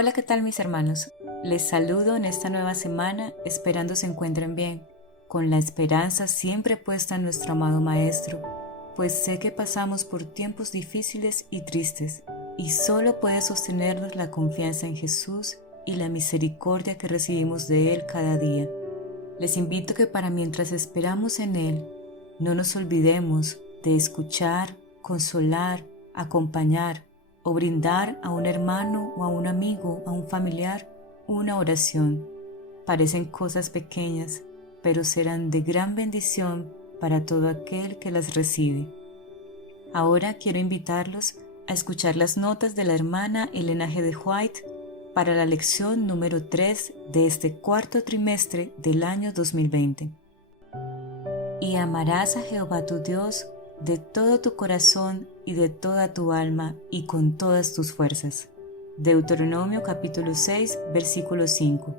Hola, ¿qué tal mis hermanos? Les saludo en esta nueva semana esperando se encuentren bien, con la esperanza siempre puesta en nuestro amado Maestro, pues sé que pasamos por tiempos difíciles y tristes, y solo puede sostenernos la confianza en Jesús y la misericordia que recibimos de Él cada día. Les invito que para mientras esperamos en Él, no nos olvidemos de escuchar, consolar, acompañar o brindar a un hermano o a un amigo, a un familiar, una oración. Parecen cosas pequeñas, pero serán de gran bendición para todo aquel que las recibe. Ahora quiero invitarlos a escuchar las notas de la hermana Elena G. de White para la lección número 3 de este cuarto trimestre del año 2020. Y amarás a Jehová tu Dios de todo tu corazón y de toda tu alma y con todas tus fuerzas. Deuteronomio capítulo 6, versículo 5.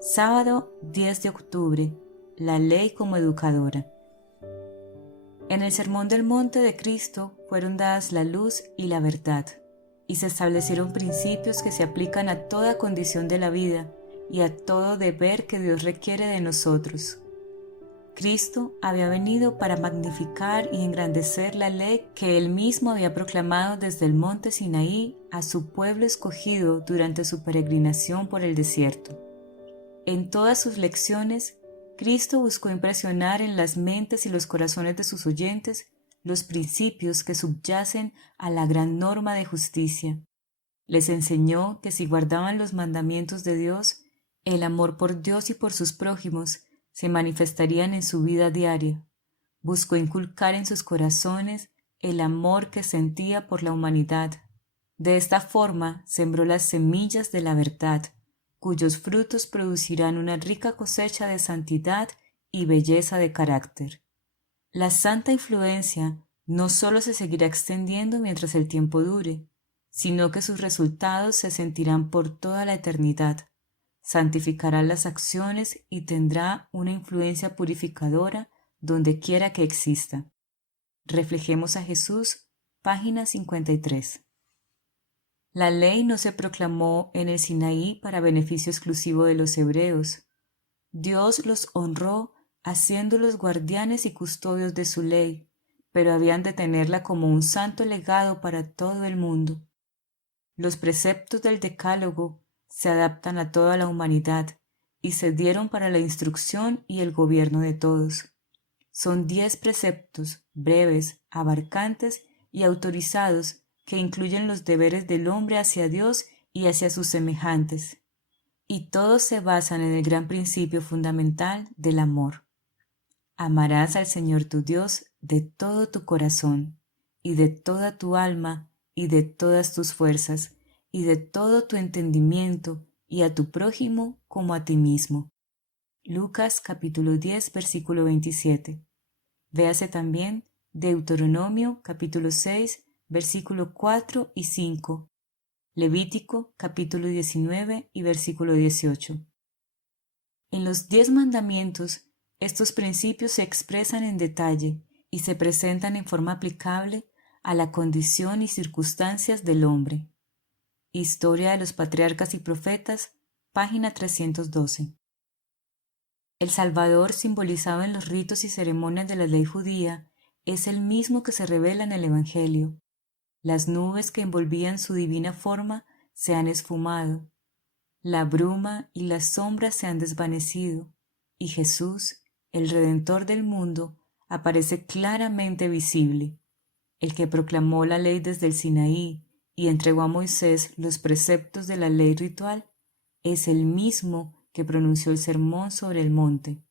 Sábado 10 de octubre. La ley como educadora. En el Sermón del Monte de Cristo fueron dadas la luz y la verdad, y se establecieron principios que se aplican a toda condición de la vida y a todo deber que Dios requiere de nosotros. Cristo había venido para magnificar y engrandecer la ley que Él mismo había proclamado desde el monte Sinaí a su pueblo escogido durante su peregrinación por el desierto. En todas sus lecciones, Cristo buscó impresionar en las mentes y los corazones de sus oyentes los principios que subyacen a la gran norma de justicia. Les enseñó que si guardaban los mandamientos de Dios, el amor por Dios y por sus prójimos se manifestarían en su vida diaria. Buscó inculcar en sus corazones el amor que sentía por la humanidad. De esta forma sembró las semillas de la verdad, cuyos frutos producirán una rica cosecha de santidad y belleza de carácter. La santa influencia no solo se seguirá extendiendo mientras el tiempo dure, sino que sus resultados se sentirán por toda la eternidad. Santificará las acciones y tendrá una influencia purificadora donde quiera que exista. Reflejemos a Jesús, página 53. La ley no se proclamó en el Sinaí para beneficio exclusivo de los hebreos. Dios los honró haciéndolos guardianes y custodios de su ley, pero habían de tenerla como un santo legado para todo el mundo. Los preceptos del Decálogo se adaptan a toda la humanidad y se dieron para la instrucción y el gobierno de todos. Son 10 preceptos breves, abarcantes y autorizados que incluyen los deberes del hombre hacia Dios y hacia sus semejantes, y todos se basan en el gran principio fundamental del amor. Amarás al Señor tu Dios de todo tu corazón, y de toda tu alma, y de todas tus fuerzas, y de todo tu entendimiento, y a tu prójimo como a ti mismo. Lucas capítulo 10, versículo 27. Véase también Deuteronomio capítulo 6, versículo 4 y 5. Levítico capítulo 19 y versículo 18. En los 10 mandamientos, estos principios se expresan en detalle y se presentan en forma aplicable a la condición y circunstancias del hombre. Historia de los Patriarcas y Profetas, página 312. El Salvador, simbolizado en los ritos y ceremonias de la ley judía, es el mismo que se revela en el Evangelio. Las nubes que envolvían su divina forma se han esfumado, la bruma y las sombras se han desvanecido, y Jesús, el Redentor del mundo, aparece claramente visible. El que proclamó la ley desde el Sinaí y entregó a Moisés los preceptos de la ley ritual, es el mismo que pronunció el sermón sobre el monte.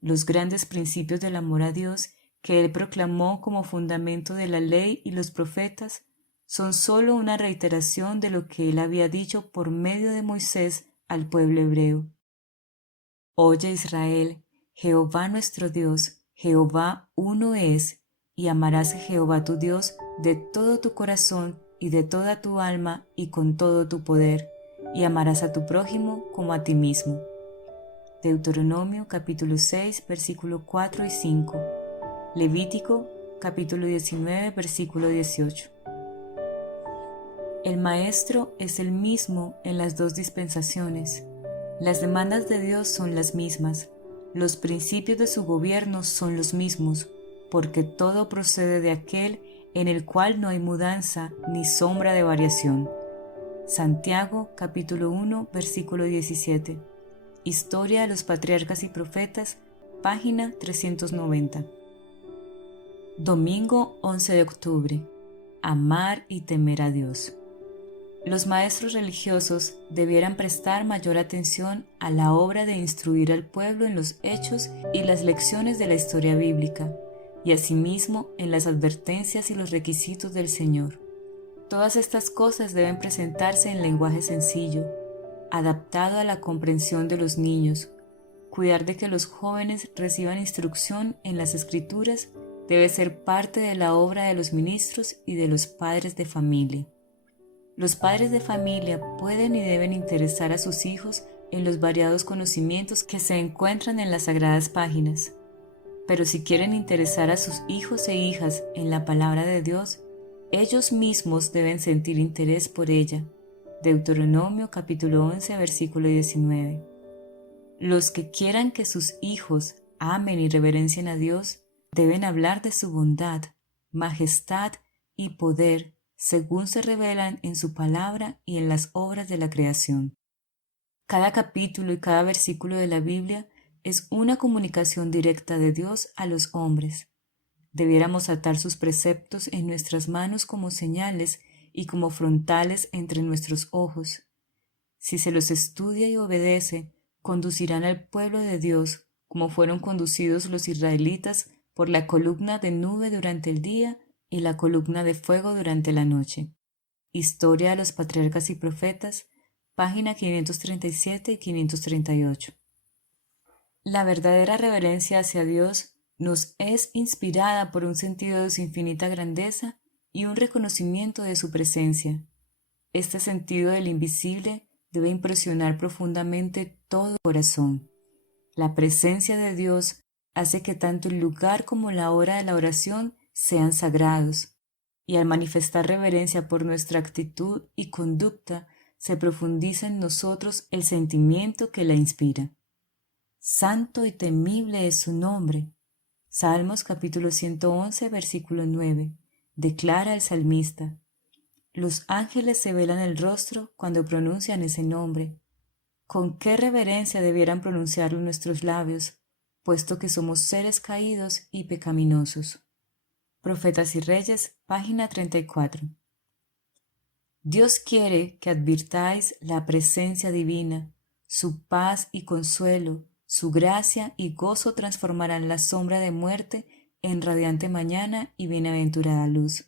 Los grandes principios del amor a Dios que él proclamó como fundamento de la ley y los profetas son sólo una reiteración de lo que él había dicho por medio de Moisés al pueblo hebreo. Oye Israel, Jehová nuestro Dios, Jehová uno es, y amarás a Jehová tu Dios de todo tu corazón y de toda tu alma y con todo tu poder, y amarás a tu prójimo como a ti mismo. Deuteronomio capítulo 6, versículo 4 y 5. Levítico capítulo 19, versículo 18. El Maestro es el mismo en las dos dispensaciones. Las demandas de Dios son las mismas. Los principios de su gobierno son los mismos, porque todo procede de aquel en el cual no hay mudanza ni sombra de variación. Santiago capítulo 1 versículo 17. Historia de los Patriarcas y Profetas, página 390. Domingo 11 de octubre. Amar y temer a Dios. Los maestros religiosos debieran prestar mayor atención a la obra de instruir al pueblo en los hechos y las lecciones de la historia bíblica, y asimismo en las advertencias y los requisitos del Señor. Todas estas cosas deben presentarse en lenguaje sencillo, adaptado a la comprensión de los niños. Cuidar de que los jóvenes reciban instrucción en las Escrituras debe ser parte de la obra de los ministros y de los padres de familia. Los padres de familia pueden y deben interesar a sus hijos en los variados conocimientos que se encuentran en las sagradas páginas. Pero si quieren interesar a sus hijos e hijas en la palabra de Dios, ellos mismos deben sentir interés por ella. Deuteronomio capítulo 11 versículo 19. Los que quieran que sus hijos amen y reverencien a Dios deben hablar de su bondad, majestad y poder según se revelan en su palabra y en las obras de la creación. Cada capítulo y cada versículo de la Biblia es una comunicación directa de Dios a los hombres. Debiéramos atar sus preceptos en nuestras manos como señales y como frontales entre nuestros ojos. Si se los estudia y obedece, conducirán al pueblo de Dios como fueron conducidos los israelitas por la columna de nube durante el día y la columna de fuego durante la noche. Historia de los Patriarcas y Profetas, página 537 y 538. La verdadera reverencia hacia Dios nos es inspirada por un sentido de su infinita grandeza y un reconocimiento de su presencia. Este sentido del invisible debe impresionar profundamente todo el corazón. La presencia de Dios hace que tanto el lugar como la hora de la oración sean sagrados, y al manifestar reverencia por nuestra actitud y conducta, se profundiza en nosotros el sentimiento que la inspira. Santo y temible es su nombre. Salmos capítulo 111, versículo 9. Declara el salmista: los ángeles se velan el rostro cuando pronuncian ese nombre. Con qué reverencia debieran pronunciarlo nuestros labios, puesto que somos seres caídos y pecaminosos. Profetas y Reyes, página 34. Dios quiere que advirtáis la presencia divina, su paz y consuelo, su gracia y gozo transformarán la sombra de muerte en radiante mañana y bienaventurada luz.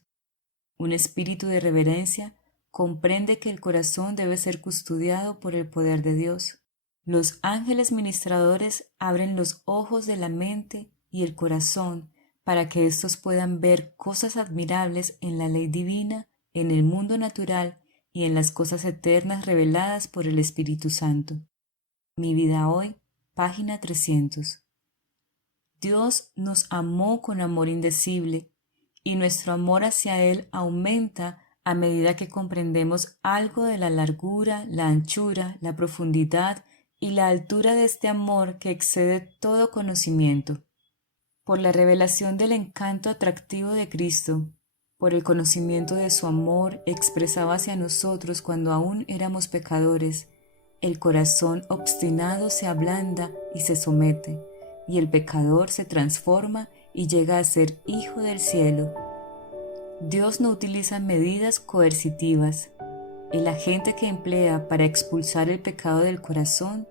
Un espíritu de reverencia comprende que el corazón debe ser custodiado por el poder de Dios. Los ángeles ministradores abren los ojos de la mente y el corazón para que éstos puedan ver cosas admirables en la ley divina, en el mundo natural y en las cosas eternas reveladas por el Espíritu Santo. Mi vida hoy, página 300. Dios nos amó con amor indecible, y nuestro amor hacia Él aumenta a medida que comprendemos algo de la largura, la anchura, la profundidad y la altura de este amor que excede todo conocimiento. Por la revelación del encanto atractivo de Cristo, por el conocimiento de su amor expresado hacia nosotros cuando aún éramos pecadores, el corazón obstinado se ablanda y se somete, y el pecador se transforma y llega a ser hijo del cielo. Dios no utiliza medidas coercitivas. El agente que emplea para expulsar el pecado del corazón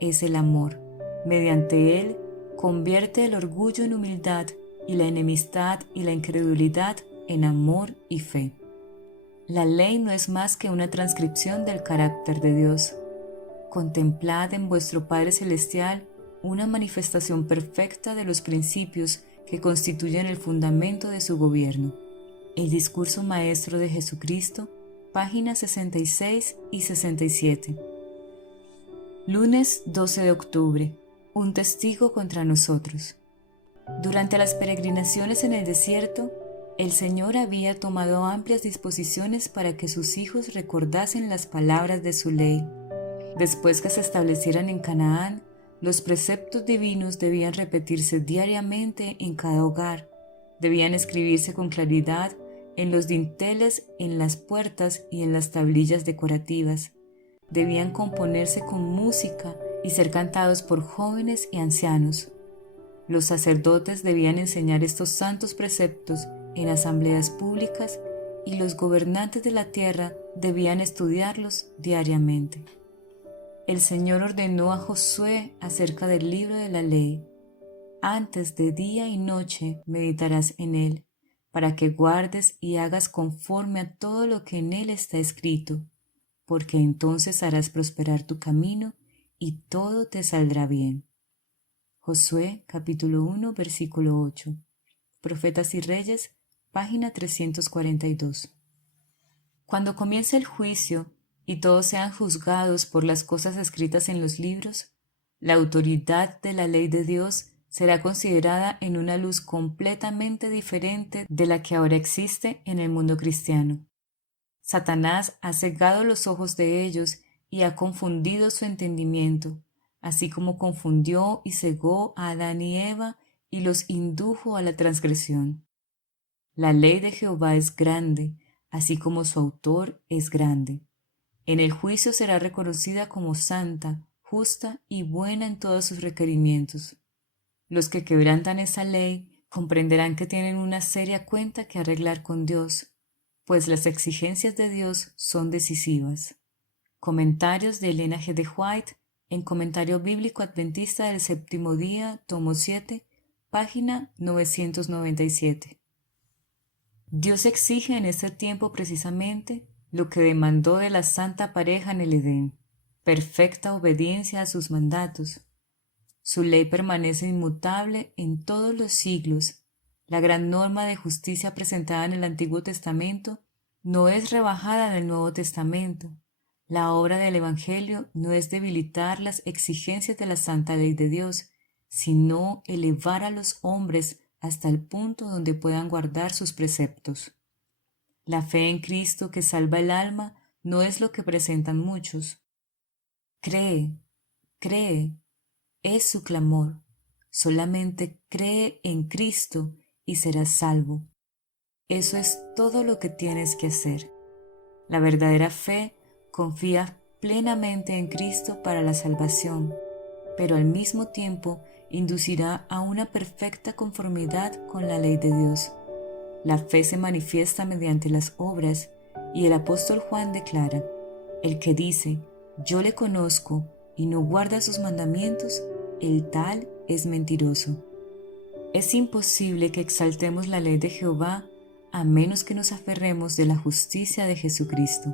es el amor. Mediante él, convierte el orgullo en humildad y la enemistad y la incredulidad en amor y fe. La ley no es más que una transcripción del carácter de Dios. Contemplad en vuestro Padre Celestial una manifestación perfecta de los principios que constituyen el fundamento de su gobierno. El discurso maestro de Jesucristo, páginas 66 y 67. Lunes 12 de octubre. Un testigo contra nosotros. Durante las peregrinaciones en el desierto, El Señor había tomado amplias disposiciones para que sus hijos recordasen las palabras de su ley. Después que se establecieran en Canaán, los preceptos divinos debían repetirse diariamente en cada hogar, debían escribirse con claridad en los dinteles, en las puertas y en las tablillas decorativas, debían componerse con música y ser cantados por jóvenes y ancianos. Los sacerdotes debían enseñar estos santos preceptos en asambleas públicas y los gobernantes de la tierra debían estudiarlos diariamente. El Señor ordenó a Josué acerca del libro de la ley: antes de día y noche meditarás en él, para que guardes y hagas conforme a todo lo que en él está escrito, porque entonces harás prosperar tu camino y todo te saldrá bien. Josué capítulo 1 versículo 8. Profetas y Reyes, página 342. Cuando comience el juicio y todos sean juzgados por las cosas escritas en los libros, la autoridad de la ley de Dios será considerada en una luz completamente diferente de la que ahora existe en el mundo cristiano. Satanás ha cegado los ojos de ellos y ha confundido su entendimiento, así como confundió y cegó a Adán y Eva y los indujo a la transgresión. La ley de Jehová es grande, así como su autor es grande. En el juicio será reconocida como santa, justa y buena en todos sus requerimientos. Los que quebrantan esa ley comprenderán que tienen una seria cuenta que arreglar con Dios, pues las exigencias de Dios son decisivas. Comentarios de Elena G. de White en Comentario Bíblico Adventista del Séptimo Día, tomo 7, página 997. Dios exige en este tiempo precisamente lo que demandó de la santa pareja en el Edén: perfecta obediencia a sus mandatos. Su ley permanece inmutable en todos los siglos. La gran norma de justicia presentada en el Antiguo Testamento no es rebajada en el Nuevo Testamento. La obra del Evangelio no es debilitar las exigencias de la santa ley de Dios, sino elevar a los hombres hasta el punto donde puedan guardar sus preceptos. La fe en Cristo que salva el alma no es lo que presentan muchos. Cree, cree, es su clamor. Solamente cree en Cristo y serás salvo. Eso es todo lo que tienes que hacer. La verdadera fe confía plenamente en Cristo para la salvación, pero al mismo tiempo inducirá a una perfecta conformidad con la ley de Dios. La fe se manifiesta mediante las obras, y el apóstol Juan declara: el que dice, yo le conozco, y no guarda sus mandamientos, el tal es mentiroso. Es imposible que exaltemos la ley de Jehová a menos que nos aferremos de la justicia de Jesucristo.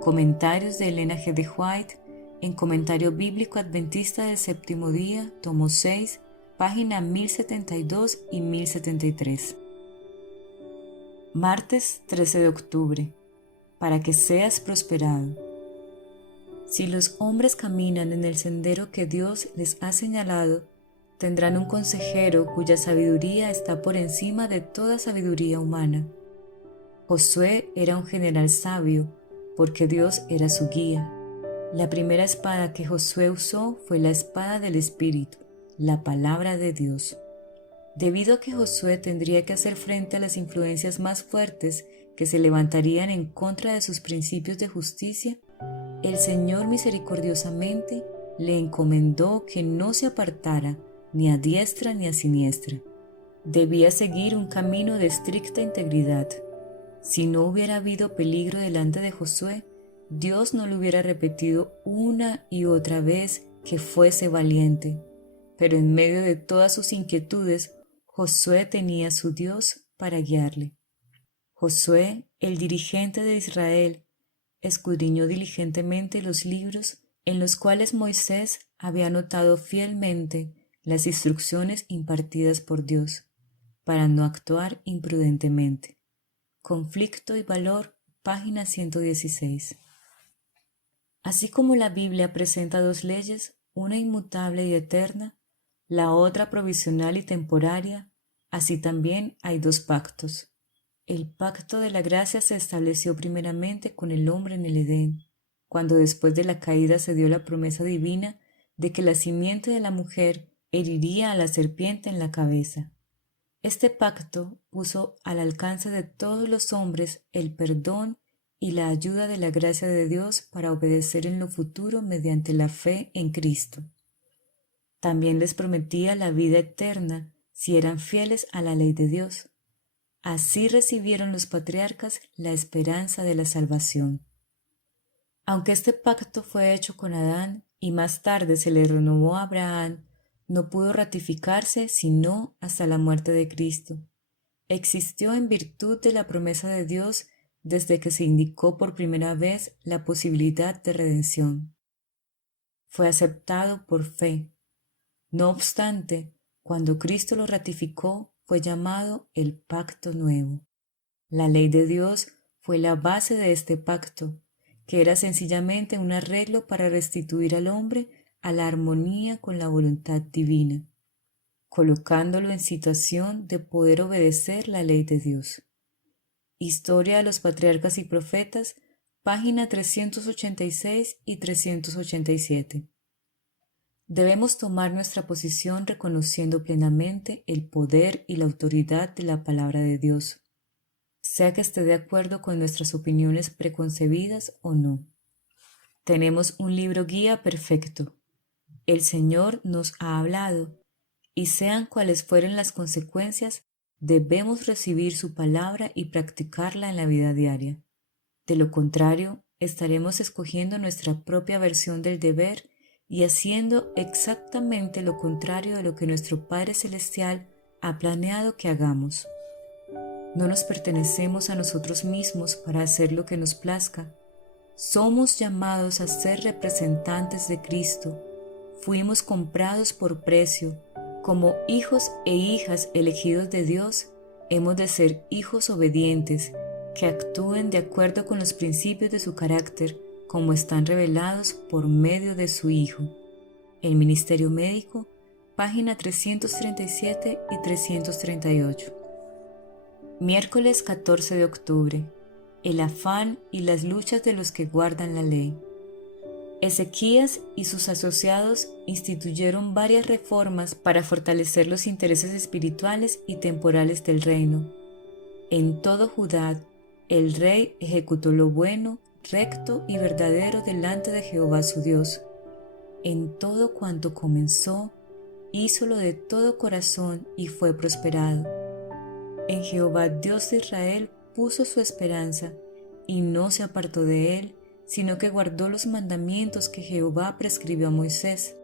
Comentarios de Elena G. de White en Comentario Bíblico Adventista del Séptimo Día, tomo 6, página 1072 y 1073. Martes 13 de octubre. Para que seas prosperado. Si los hombres caminan en el sendero que Dios les ha señalado, tendrán un consejero cuya sabiduría está por encima de toda sabiduría humana. Josué era un general sabio, porque Dios era su guía. La primera espada que Josué usó fue la espada del Espíritu, la palabra de Dios. Debido a que Josué tendría que hacer frente a las influencias más fuertes que se levantarían en contra de sus principios de justicia, el Señor misericordiosamente le encomendó que no se apartara ni a diestra ni a siniestra. Debía seguir un camino de estricta integridad. Si no hubiera habido peligro delante de Josué, Dios no le hubiera repetido una y otra vez que fuese valiente. Pero en medio de todas sus inquietudes, Josué tenía a su Dios para guiarle. Josué, el dirigente de Israel, escudriñó diligentemente los libros en los cuales Moisés había anotado fielmente las instrucciones impartidas por Dios, para no actuar imprudentemente. Conflicto y valor, página 116. Así como la Biblia presenta dos leyes, una inmutable y eterna, la otra provisional y temporaria, así también hay dos pactos, El pacto de la gracia se estableció primeramente con el hombre en el Edén, cuando después de la caída se dio la promesa divina de que la simiente de la mujer heriría a la serpiente en la cabeza. Este pacto puso al alcance de todos los hombres el perdón y la ayuda de la gracia de Dios para obedecer en lo futuro mediante la fe en Cristo. También les prometía la vida eterna si eran fieles a la ley de Dios. Así recibieron los patriarcas la esperanza de la salvación. Aunque este pacto fue hecho con Adán y más tarde se le renovó a Abraham, no pudo ratificarse sino hasta la muerte de Cristo. Existió en virtud de la promesa de Dios desde que se indicó por primera vez la posibilidad de redención. Fue aceptado por fe. No obstante, cuando Cristo lo ratificó, fue llamado el pacto nuevo. La ley de Dios fue la base de este pacto, que era sencillamente un arreglo para restituir al hombre a la armonía con la voluntad divina, colocándolo en situación de poder obedecer la ley de Dios. Historia de los Patriarcas y Profetas, página 386 y 387. Debemos tomar nuestra posición reconociendo plenamente el poder y la autoridad de la palabra de Dios, sea que esté de acuerdo con nuestras opiniones preconcebidas o no. Tenemos un libro guía perfecto. El Señor nos ha hablado, y sean cuales fueren las consecuencias, debemos recibir su palabra y practicarla en la vida diaria. De lo contrario, estaremos escogiendo nuestra propia versión del deber y haciendo exactamente lo contrario de lo que nuestro Padre Celestial ha planeado que hagamos. No nos pertenecemos a nosotros mismos para hacer lo que nos plazca. Somos llamados a ser representantes de Cristo. Fuimos comprados por precio. Como hijos e hijas elegidos de Dios, hemos de ser hijos obedientes, que actúen de acuerdo con los principios de su carácter, como están revelados por medio de su Hijo. El Ministerio Médico, página 337 y 338. Miércoles 14 de octubre. El afán y las luchas de los que guardan la ley. Ezequías y sus asociados instituyeron varias reformas para fortalecer los intereses espirituales y temporales del reino. En todo Judá, el rey ejecutó lo bueno, recto y verdadero delante de Jehová su Dios. En todo cuanto comenzó, hízolo de todo corazón y fue prosperado. En Jehová Dios de Israel puso su esperanza, y no se apartó de él, sino que guardó los mandamientos que Jehová prescribió a Moisés.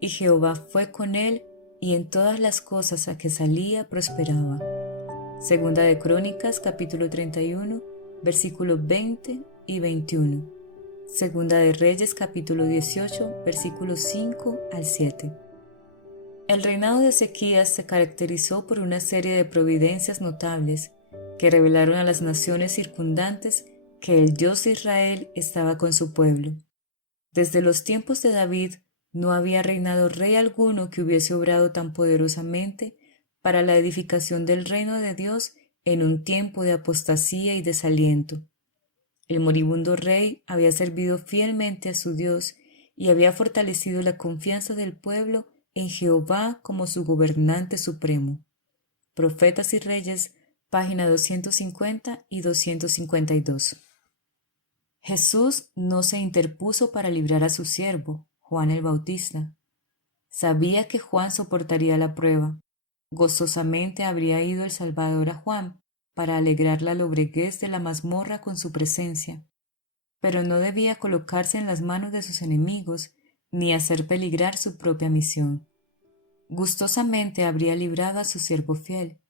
Y Jehová fue con él, y en todas las cosas a que salía prosperaba. Segunda de Crónicas, capítulo 31, versículos 20 y 21. Segunda de Reyes, capítulo 18, versículos 5 al 7. El reinado de Ezequías se caracterizó por una serie de providencias notables que revelaron a las naciones circundantes que el Dios de Israel estaba con su pueblo. Desde los tiempos de David no había reinado rey alguno que hubiese obrado tan poderosamente para la edificación del reino de Dios en un tiempo de apostasía y desaliento. El moribundo rey había servido fielmente a su Dios y había fortalecido la confianza del pueblo en Jehová como su gobernante supremo. Profetas y Reyes, página 250 y 252. Jesús no se interpuso para librar a su siervo, Juan el Bautista. Sabía que Juan soportaría la prueba. Gozosamente habría ido el Salvador a Juan para alegrar la lobreguez de la mazmorra con su presencia, pero no debía colocarse en las manos de sus enemigos ni hacer peligrar su propia misión. Gustosamente habría librado a su siervo fiel,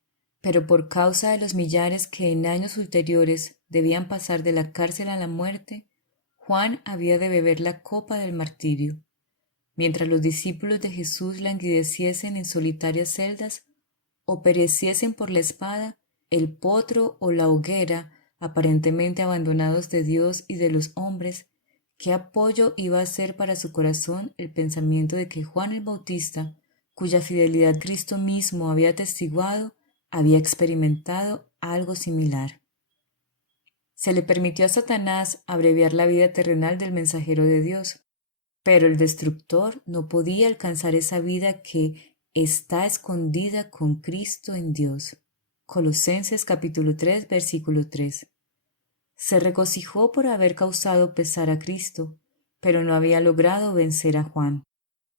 pero por causa de los millares que en años ulteriores debían pasar de la cárcel a la muerte, Juan había de beber la copa del martirio. Mientras los discípulos de Jesús languideciesen en solitarias celdas o pereciesen por la espada, el potro o la hoguera, aparentemente abandonados de Dios y de los hombres, ¿qué apoyo iba a ser para su corazón el pensamiento de que Juan el Bautista, cuya fidelidad Cristo mismo había atestiguado, había experimentado algo similar. Se le permitió a Satanás abreviar la vida terrenal del mensajero de Dios, pero el destructor no podía alcanzar esa vida que está escondida con Cristo en Dios. Colosenses capítulo 3, versículo 3. Se regocijó por haber causado pesar a Cristo, pero no había logrado vencer a Juan.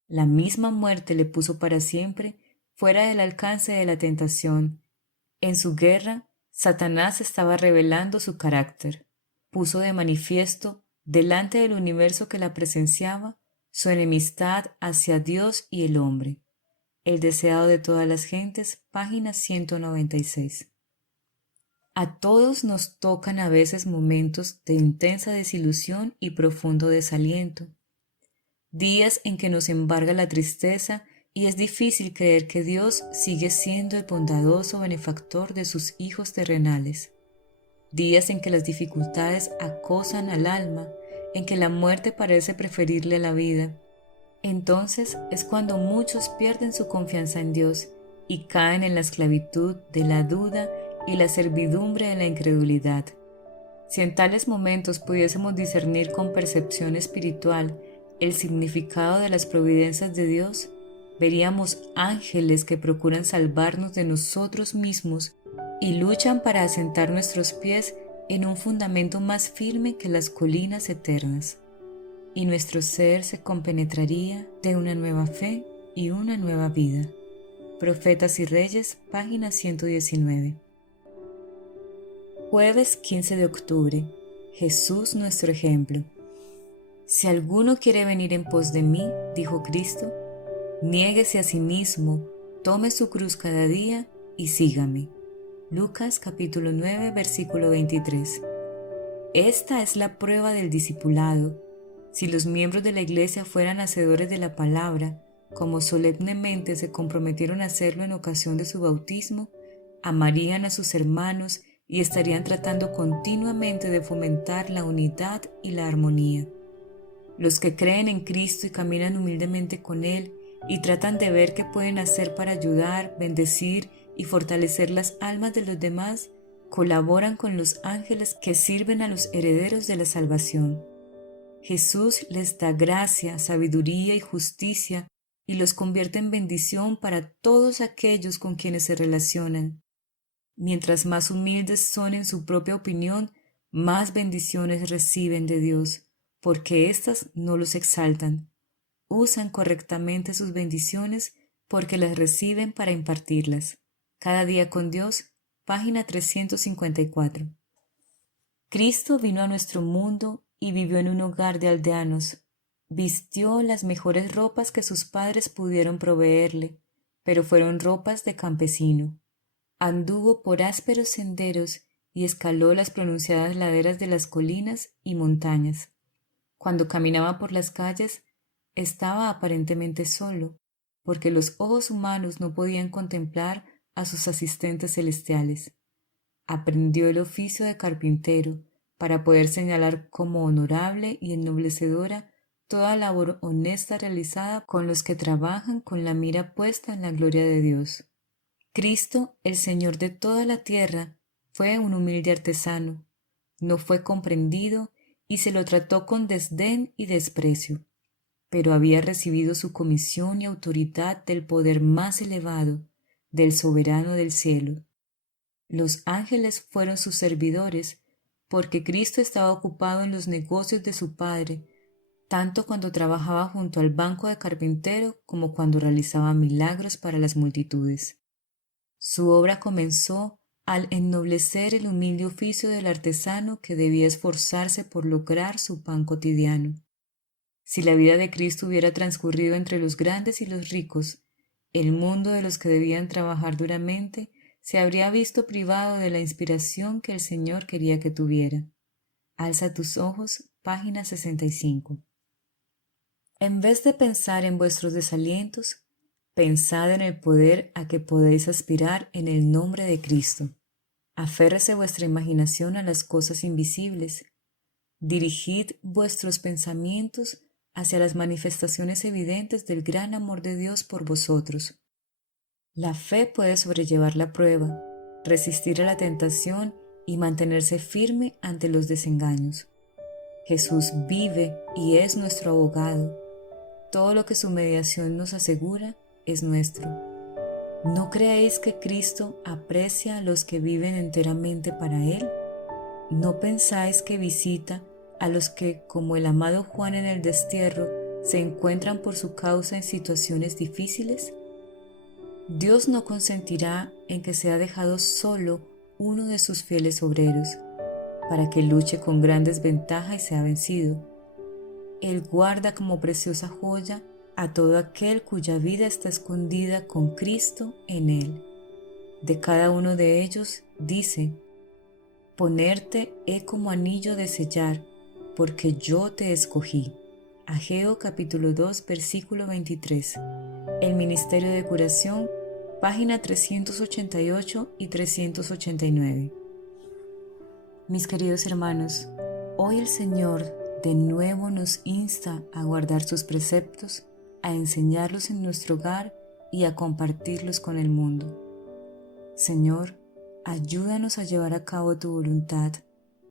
La misma muerte le puso para siempre fuera del alcance de la tentación. En su guerra, Satanás estaba revelando su carácter. Puso de manifiesto, delante del universo que la presenciaba, su enemistad hacia Dios y el hombre. El deseado de todas las gentes, página 196. A todos nos tocan a veces momentos de intensa desilusión y profundo desaliento. Días en que nos embarga la tristeza y es difícil creer que Dios sigue siendo el bondadoso benefactor de sus hijos terrenales. Días en que las dificultades acosan al alma, en que la muerte parece preferirle a la vida. Entonces es cuando muchos pierden su confianza en Dios y caen en la esclavitud de la duda y la servidumbre de la incredulidad. Si en tales momentos pudiésemos discernir con percepción espiritual el significado de las providencias de Dios, veríamos ángeles que procuran salvarnos de nosotros mismos y luchan para asentar nuestros pies en un fundamento más firme que las colinas eternas. Y nuestro ser se compenetraría de una nueva fe y una nueva vida. Profetas y Reyes, página 119. Jueves 15 de octubre. Jesús nuestro ejemplo. Si alguno quiere venir en pos de mí, dijo Cristo, niéguese a sí mismo, tome su cruz cada día y sígame. Lucas capítulo 9, versículo 23. Esta es la prueba del discipulado. Si los miembros de la Iglesia fueran hacedores de la palabra, como solemnemente se comprometieron a hacerlo en ocasión de su bautismo, amarían a sus hermanos y estarían tratando continuamente de fomentar la unidad y la armonía. Los que creen en Cristo y caminan humildemente con Él y tratan de ver qué pueden hacer para ayudar, bendecir y fortalecer las almas de los demás, colaboran con los ángeles que sirven a los herederos de la salvación. Jesús les da gracia, sabiduría y justicia y los convierte en bendición para todos aquellos con quienes se relacionan. Mientras más humildes son en su propia opinión, más bendiciones reciben de Dios, porque éstas no los exaltan. Usan correctamente sus bendiciones porque las reciben para impartirlas. Cada día con Dios, página 354. Cristo vino a nuestro mundo y vivió en un hogar de aldeanos. Vistió las mejores ropas que sus padres pudieron proveerle, pero fueron ropas de campesino. Anduvo por ásperos senderos y escaló las pronunciadas laderas de las colinas y montañas. Cuando caminaba por las calles, estaba aparentemente solo, porque los ojos humanos no podían contemplar a sus asistentes celestiales. Aprendió el oficio de carpintero para poder señalar como honorable y ennoblecedora toda labor honesta realizada con los que trabajan con la mira puesta en la gloria de Dios. Cristo, el Señor de toda la tierra, fue un humilde artesano, no fue comprendido y se lo trató con desdén y desprecio, pero había recibido su comisión y autoridad del poder más elevado, del soberano del cielo. Los ángeles fueron sus servidores, porque Cristo estaba ocupado en los negocios de su Padre, tanto cuando trabajaba junto al banco de carpintero como cuando realizaba milagros para las multitudes. Su obra comenzó al ennoblecer el humilde oficio del artesano que debía esforzarse por lograr su pan cotidiano. Si la vida de Cristo hubiera transcurrido entre los grandes y los ricos, el mundo de los que debían trabajar duramente se habría visto privado de la inspiración que el Señor quería que tuviera. Alza tus ojos, página 65. En vez de pensar en vuestros desalientos, pensad en el poder a que podéis aspirar en el nombre de Cristo. Aférrese vuestra imaginación a las cosas invisibles. Dirigid vuestros pensamientos hacia las manifestaciones evidentes del gran amor de Dios por vosotros. La fe puede sobrellevar la prueba. resistir a la tentación y mantenerse firme ante los desengaños. Jesús vive y es nuestro abogado. Todo lo que su mediación nos asegura es nuestro. ¿No creéis que Cristo aprecia a los que viven enteramente para Él? ¿No pensáis que visita a los que, como el amado Juan en el destierro, se encuentran por su causa en situaciones difíciles? Dios no consentirá en que sea dejado solo uno de sus fieles obreros, para que luche con gran desventaja y sea vencido. Él guarda como preciosa joya a todo aquel cuya vida está escondida con Cristo en Él. De cada uno de ellos dice: ponerte he como anillo de sellar, porque yo te escogí. Ageo capítulo 2, versículo 23. El Ministerio de Curación, página 388 y 389. Mis queridos hermanos, hoy el Señor de nuevo nos insta a guardar sus preceptos, a enseñarlos en nuestro hogar y a compartirlos con el mundo. Señor, ayúdanos a llevar a cabo tu voluntad,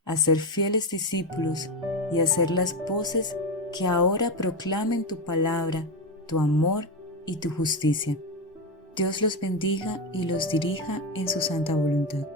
a ser fieles discípulos y a ser las voces que ahora proclamen tu palabra, tu amor y tu justicia. Dios los bendiga y los dirija en su santa voluntad.